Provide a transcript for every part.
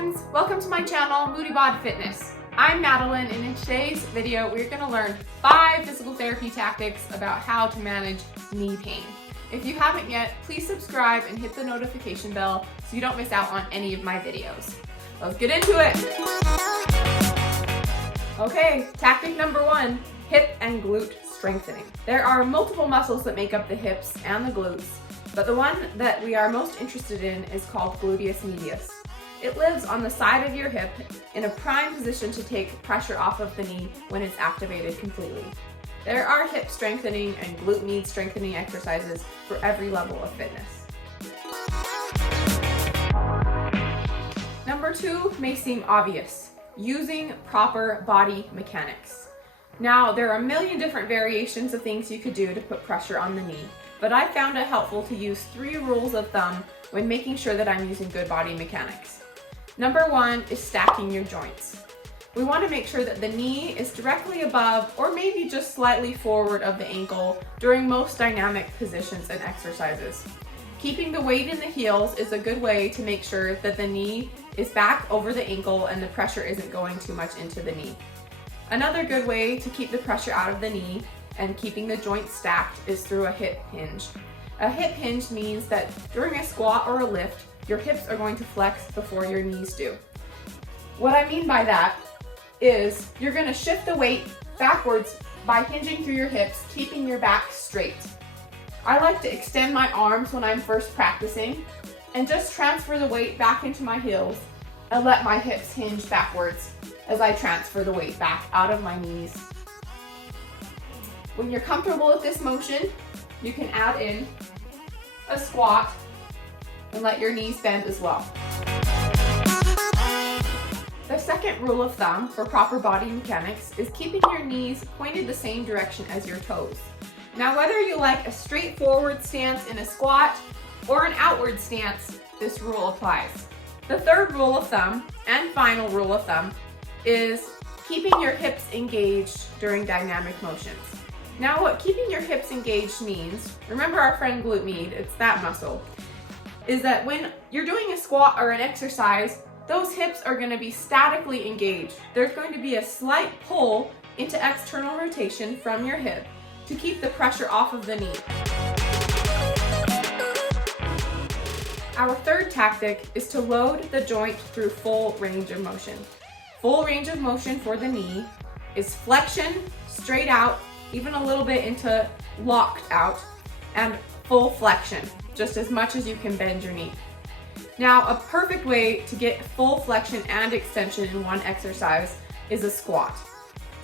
friends, welcome to my channel, Moody Bod Fitness. I'm Madeline, and in today's video, we're gonna learn 5 physical therapy tactics about how to manage knee pain. If you haven't yet, please subscribe and hit the notification bell so you don't miss out on any of my videos. Let's get into it. Okay, tactic number 1, hip and glute strengthening. There are multiple muscles that make up the hips and the glutes, but the one that we are most interested in is called gluteus medius. It lives on the side of your hip in a prime position to take pressure off of the knee when it's activated completely. There are hip strengthening and glute med strengthening exercises for every level of fitness. Number 2 may seem obvious, using proper body mechanics. Now, there are a million different variations of things you could do to put pressure on the knee, but I found it helpful to use 3 rules of thumb when making sure that I'm using good body mechanics. Number 1 is stacking your joints. We want to make sure that the knee is directly above or maybe just slightly forward of the ankle during most dynamic positions and exercises. Keeping the weight in the heels is a good way to make sure that the knee is back over the ankle and the pressure isn't going too much into the knee. Another good way to keep the pressure out of the knee and keeping the joints stacked is through a hip hinge. A hip hinge means that during a squat or a lift, your hips are going to flex before your knees do. What I mean by that is you're going to shift the weight backwards by hinging through your hips, keeping your back straight. I like to extend my arms when I'm first practicing and just transfer the weight back into my heels and let my hips hinge backwards as I transfer the weight back out of my knees. When you're comfortable with this motion, you can add in a squat and let your knees bend as well. The second rule of thumb for proper body mechanics is keeping your knees pointed the same direction as your toes. Now, whether you like a straightforward stance in a squat or an outward stance, this rule applies. The third rule of thumb and final rule of thumb is keeping your hips engaged during dynamic motions. Now, what keeping your hips engaged means, remember our friend glute med, it's that muscle, is that when you're doing a squat or an exercise, those hips are going to be statically engaged. There's going to be a slight pull into external rotation from your hip to keep the pressure off of the knee. Our third tactic is to load the joint through full range of motion. Full range of motion for the knee is flexion, straight out, even a little bit into locked out, and full flexion, just as much as you can bend your knee. Now, a perfect way to get full flexion and extension in one exercise is a squat,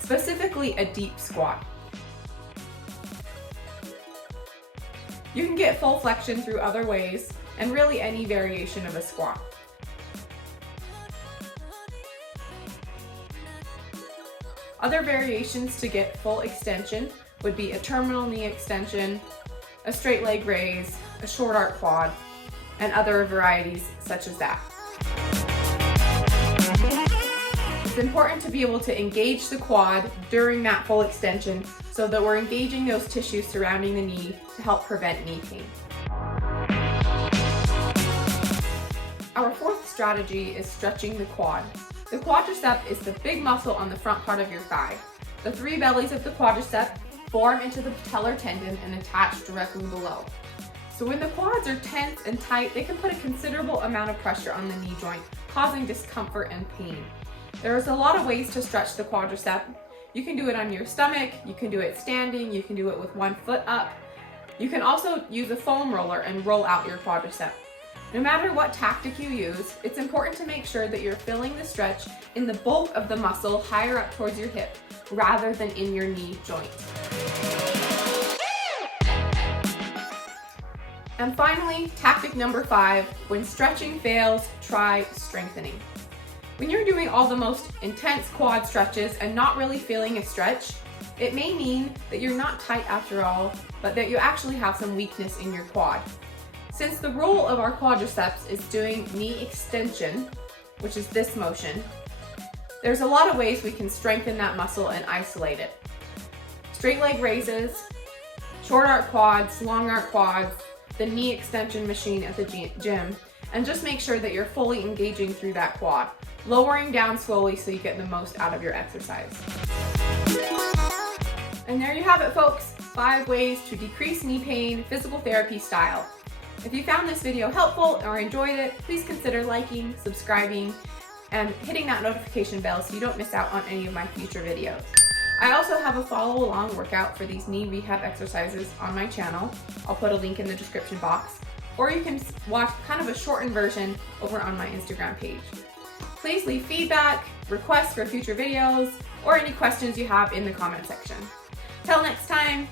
specifically a deep squat. You can get full flexion through other ways, and really any variation of a squat. Other variations to get full extension would be a terminal knee extension, a straight leg raise, a short arc quad, and other varieties such as that. It's important to be able to engage the quad during that full extension so that we're engaging those tissues surrounding the knee to help prevent knee pain. Our fourth strategy is stretching the quad. The quadricep is the big muscle on the front part of your thigh. The 3 bellies of the quadricep form into the patellar tendon and attach directly below. So when the quads are tense and tight, they can put a considerable amount of pressure on the knee joint, causing discomfort and pain. There's a lot of ways to stretch the quadricep. You can do it on your stomach, you can do it standing, you can do it with one foot up. You can also use a foam roller and roll out your quadricep. No matter what tactic you use, it's important to make sure that you're filling the stretch in the bulk of the muscle higher up towards your hip, rather than in your knee joint. And finally, tactic number 5, when stretching fails, try strengthening. When you're doing all the most intense quad stretches and not really feeling a stretch, it may mean that you're not tight after all, but that you actually have some weakness in your quad. Since the role of our quadriceps is doing knee extension, which is this motion, there's a lot of ways we can strengthen that muscle and isolate it. Straight leg raises, short arc quads, long arc quads, the knee extension machine at the gym, and just make sure that you're fully engaging through that quad, lowering down slowly so you get the most out of your exercise. And there you have it, folks. 5 ways to decrease knee pain, physical therapy style. If you found this video helpful or enjoyed it, please consider liking, subscribing, and hitting that notification bell so you don't miss out on any of my future videos. I also have a follow-along workout for these knee rehab exercises on my channel. I'll put a link in the description box, or you can watch kind of a shortened version over on my Instagram page. Please leave feedback, requests for future videos, or any questions you have in the comment section. Till next time.